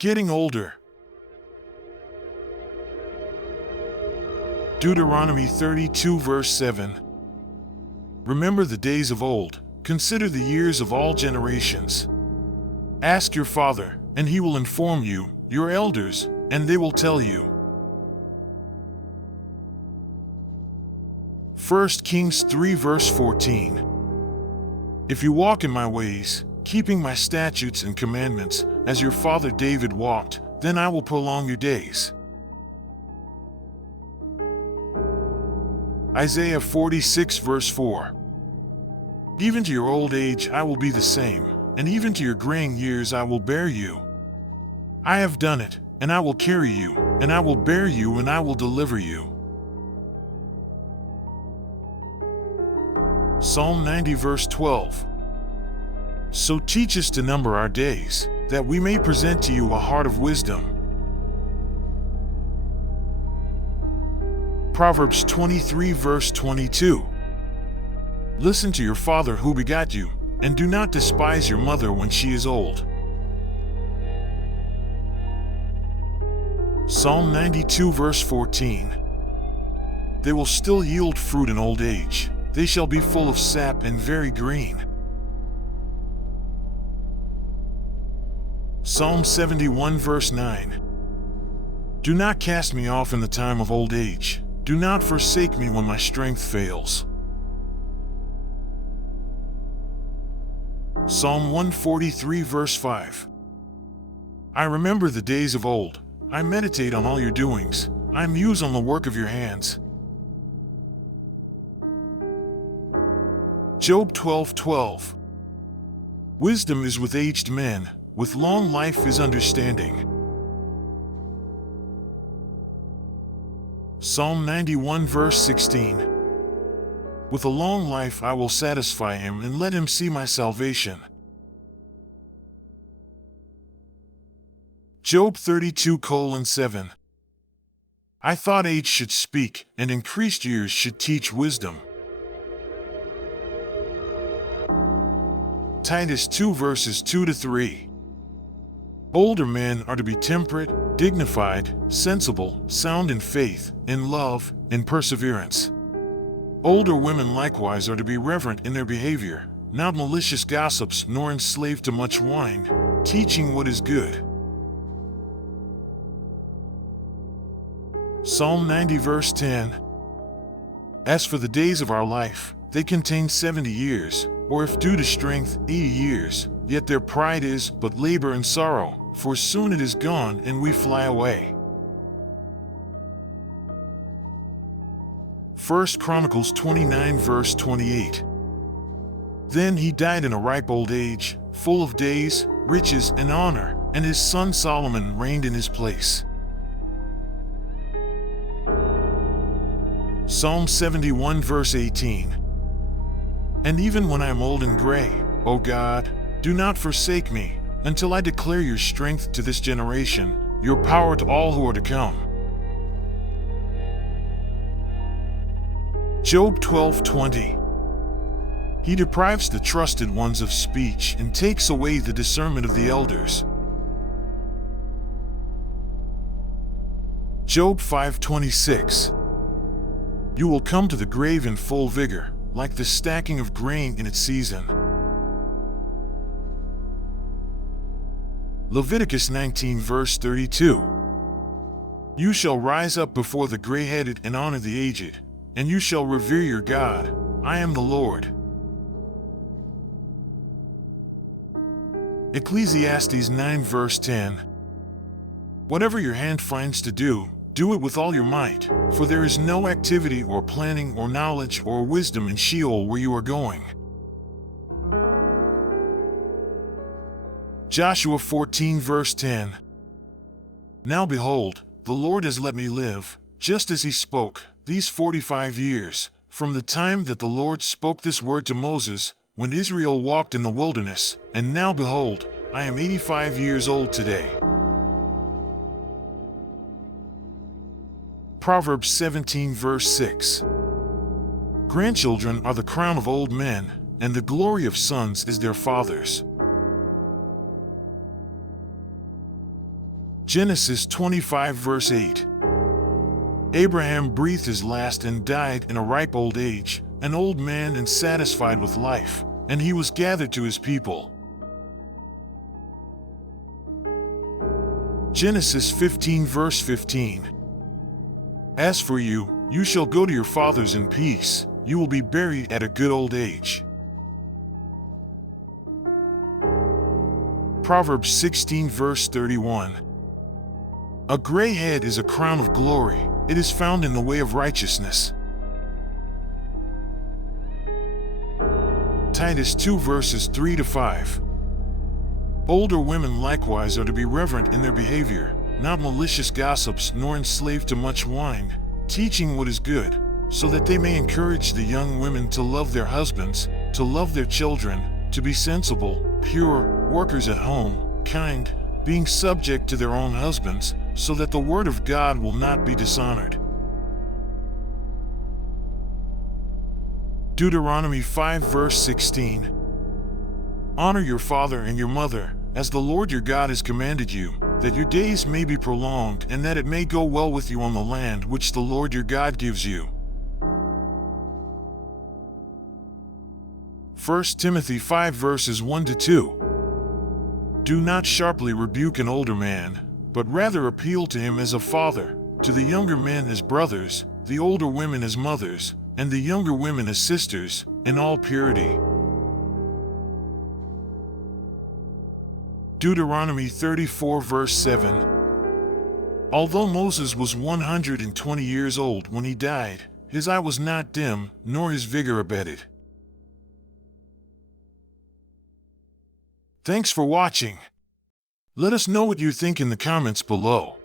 Getting older. Deuteronomy 32 verse 7. Remember the days of old, consider the years of all generations. Ask your father, and he will inform you, your elders, and they will tell you. 1 Kings 3 verse 14. If you walk in my ways, keeping my statutes and commandments, as your father David walked, then I will prolong your days. Isaiah 46 verse 4. Even to your old age I will be the same, and even to your graying years I will bear you. I have done it, and I will carry you, and I will bear you, and I will deliver you. Psalm 90 verse 12. So teach us to number our days, that we may present to you a heart of wisdom. Proverbs 23 verse 22. Listen to your father who begat you, and do not despise your mother when she is old. Psalm 92 verse 14. They will still yield fruit in old age. They shall be full of sap and very green. Psalm 71 verse 9. Do not cast me off in the time of old age. Do not forsake me when my strength fails. Psalm 143 verse 5. I remember the days of old. I meditate on all your doings. I muse on the work of your hands. Job 12:12. Wisdom is with aged men, with long life is understanding. Psalm 91 verse 16. With a long life I will satisfy him and let him see my salvation. Job 32:7. I thought age should speak, and increased years should teach wisdom. Titus 2 verses 2-3. Older men are to be temperate, dignified, sensible, sound in faith, in love, in perseverance. Older women likewise are to be reverent in their behavior, not malicious gossips nor enslaved to much wine, teaching what is good. Psalm 90 verse 10. As for the days of our life, they contain 70 years, or if due to strength, 80 years, yet their pride is but labor and sorrow, for soon it is gone and we fly away. 1 Chronicles 29 verse 28. Then he died in a ripe old age, full of days, riches, and honor, and his son Solomon reigned in his place. Psalm 71 verse 18. And even when I am old and gray, O God, do not forsake me, until I declare your strength to this generation, your power to all who are to come. Job 12:20. He deprives the trusted ones of speech and takes away the discernment of the elders. Job 5:26. You will come to the grave in full vigor, like the stacking of grain in its season. Leviticus 19 verse 32. You shall rise up before the gray-headed and honor the aged, and you shall revere your God. I am the Lord. Ecclesiastes 9 verse 10. Whatever your hand finds to do, do it with all your might, for there is no activity or planning or knowledge or wisdom in Sheol where you are going. Joshua 14 verse 10. Now behold, the Lord has let me live, just as he spoke, these 45 years, from the time that the Lord spoke this word to Moses, when Israel walked in the wilderness, and now behold, I am 85 years old today. Proverbs 17 verse 6. Grandchildren are the crown of old men, and the glory of sons is their fathers. Genesis 25 verse 8. Abraham breathed his last and died in a ripe old age, an old man and satisfied with life, and he was gathered to his people. Genesis 15 verse 15. As for you, you shall go to your fathers in peace, you will be buried at a good old age. Proverbs 16 verse 31. A gray head is a crown of glory, it is found in the way of righteousness. Titus 2 verses 3 to 5. Older women likewise are to be reverent in their behavior, not malicious gossips nor enslaved to much wine, teaching what is good, so that they may encourage the young women to love their husbands, to love their children, to be sensible, pure, workers at home, kind, being subject to their own husbands, so that the word of God will not be dishonored. Deuteronomy 5 verse 16. Honor your father and your mother, as the Lord your God has commanded you, that your days may be prolonged and that it may go well with you on the land which the Lord your God gives you. 1 Timothy 5 verses 1 to 2. Do not sharply rebuke an older man, but rather appeal to him as a father, to the younger men as brothers, the older women as mothers, and the younger women as sisters, in all purity. Deuteronomy 34 verse 7. Although Moses was 120 years old when he died, his eye was not dim, nor his vigor abated. Thanks for watching. Let us know what you think in the comments below.